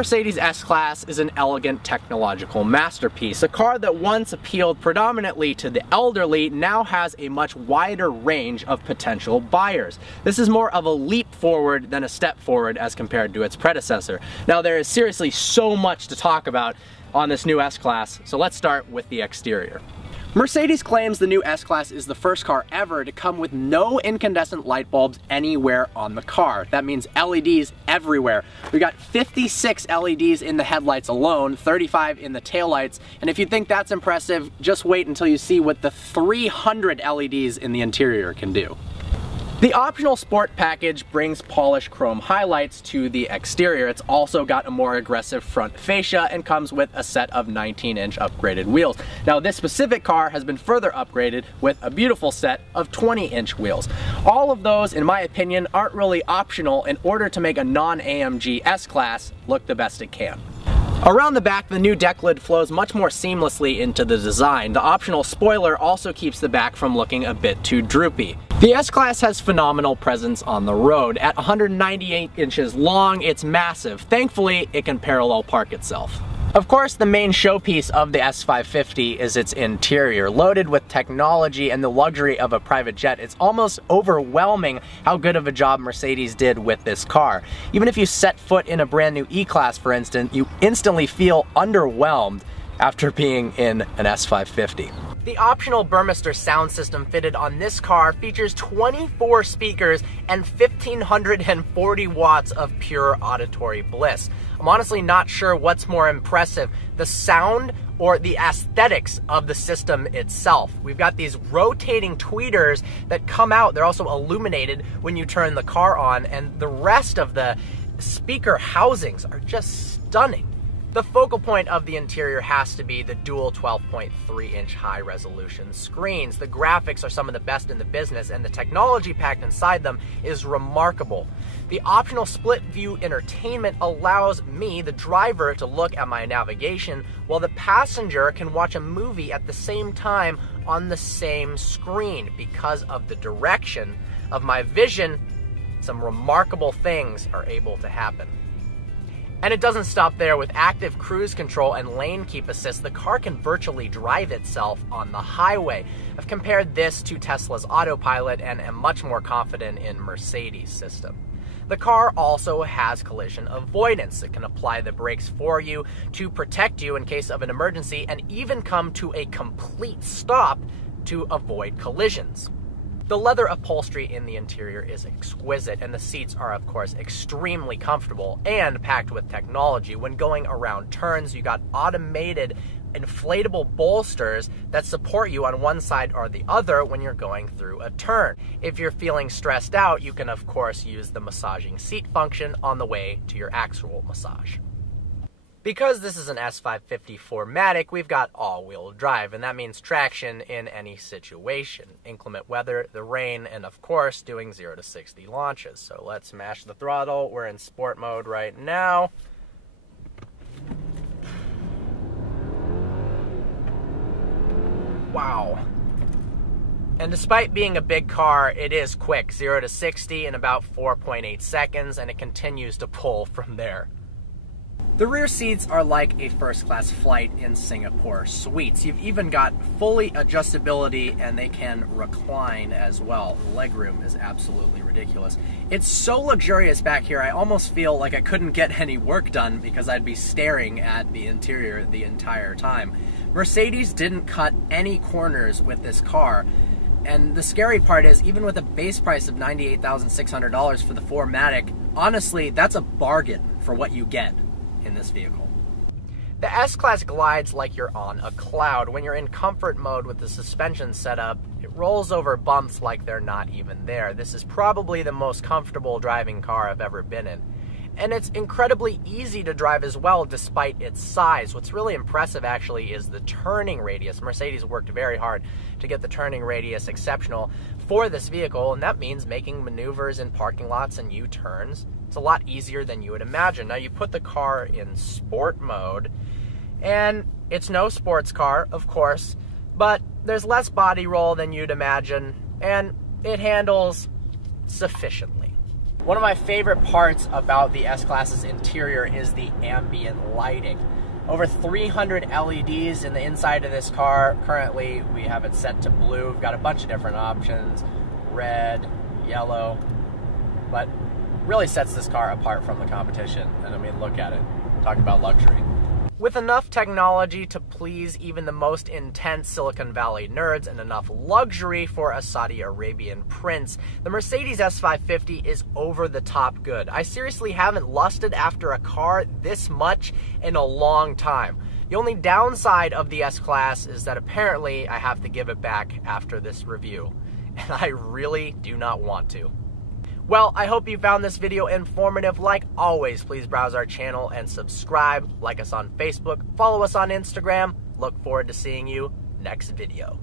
Mercedes S-Class is an elegant technological masterpiece. A car that once appealed predominantly to the elderly now has a much wider range of potential buyers. This is more of a leap forward than a step forward as compared to its predecessor. Now, there is seriously so much to talk about on this new S-Class, so let's start with the exterior. Mercedes claims the new S-Class is the first car ever to come with no incandescent light bulbs anywhere on the car. That means LEDs everywhere. We got 56 LEDs in the headlights alone, 35 in the taillights, and if you think that's impressive, just wait until you see what the 300 LEDs in the interior can do. The optional sport package brings polished chrome highlights to the exterior. It's also got a more aggressive front fascia and comes with a set of 19-inch upgraded wheels. Now, this specific car has been further upgraded with a beautiful set of 20-inch wheels. All of those, in my opinion, aren't really optional in order to make a non-AMG S-Class look the best it can. Around the back, the new deck lid flows much more seamlessly into the design. The optional spoiler also keeps the back from looking a bit too droopy. The S-Class has phenomenal presence on the road. At 198 inches long, it's massive. Thankfully, it can parallel park itself. Of course, the main showpiece of the S550 is its interior. Loaded with technology and the luxury of a private jet, it's almost overwhelming how good of a job Mercedes did with this car. Even if you set foot in a brand new E-Class, for instance, you instantly feel underwhelmed after being in an S550. The optional Burmester sound system fitted on this car features 24 speakers and 1,540 watts of pure auditory bliss. I'm honestly not sure what's more impressive, the sound or the aesthetics of the system itself. We've got these rotating tweeters that come out. They're also illuminated when you turn the car on, and the rest of the speaker housings are just stunning. The focal point of the interior has to be the dual 12.3-inch high-resolution screens. The graphics are some of the best in the business, and the technology packed inside them is remarkable. The optional split-view entertainment allows me, the driver, to look at my navigation, while the passenger can watch a movie at the same time on the same screen. Because of the direction of my vision, some remarkable things are able to happen. And it doesn't stop there. With active cruise control and lane keep assist, the car can virtually drive itself on the highway. I've compared this to Tesla's autopilot and am much more confident in Mercedes' system. The car also has collision avoidance. It can apply the brakes for you to protect you in case of an emergency and even come to a complete stop to avoid collisions. The leather upholstery in the interior is exquisite, and the seats are, of course, extremely comfortable and packed with technology. When going around turns, you got automated inflatable bolsters that support you on one side or the other when you're going through a turn. If you're feeling stressed out, you can, of course, use the massaging seat function on the way to your actual massage. Because this is an S550 4MATIC, we've got all-wheel drive, and that means traction in any situation. Inclement weather, the rain, and of course, doing 0 to 60 launches. So let's mash the throttle. We're in sport mode right now. Wow. And despite being a big car, it is quick. 0 to 60 in about 4.8 seconds, and it continues to pull from there. The rear seats are like a first-class flight in Singapore suites. You've even got fully adjustability, and they can recline as well. The legroom is absolutely ridiculous. It's so luxurious back here, I almost feel like I couldn't get any work done because I'd be staring at the interior the entire time. Mercedes didn't cut any corners with this car. And the scary part is, even with a base price of $98,600 for the 4MATIC, honestly, that's a bargain for what you get in this vehicle. The S-Class glides like you're on a cloud. When you're in comfort mode with the suspension setup, it rolls over bumps like they're not even there. This is probably the most comfortable driving car I've ever been in. And it's incredibly easy to drive as well, despite its size. What's really impressive, actually, is the turning radius. Mercedes worked very hard to get the turning radius exceptional for this vehicle, and that means making maneuvers in parking lots and U-turns. It's a lot easier than you would imagine. Now, you put the car in sport mode, and it's no sports car, of course, but there's less body roll than you'd imagine, and it handles sufficiently. One of my favorite parts about the S-Class's interior is the ambient lighting. Over 300 LEDs in the inside of this car. Currently, we have it set to blue. We've got a bunch of different options, red, yellow, but really sets this car apart from the competition. And I mean, look at it. Talk about luxury. With enough technology to please even the most intense Silicon Valley nerds and enough luxury for a Saudi Arabian prince, the Mercedes S550 is over the top good. I seriously haven't lusted after a car this much in a long time. The only downside of the S-Class is that apparently I have to give it back after this review, and I really do not want to. Well, I hope you found this video informative. Like always, please browse our channel and subscribe. Like us on Facebook, follow us on Instagram. Look forward to seeing you next video.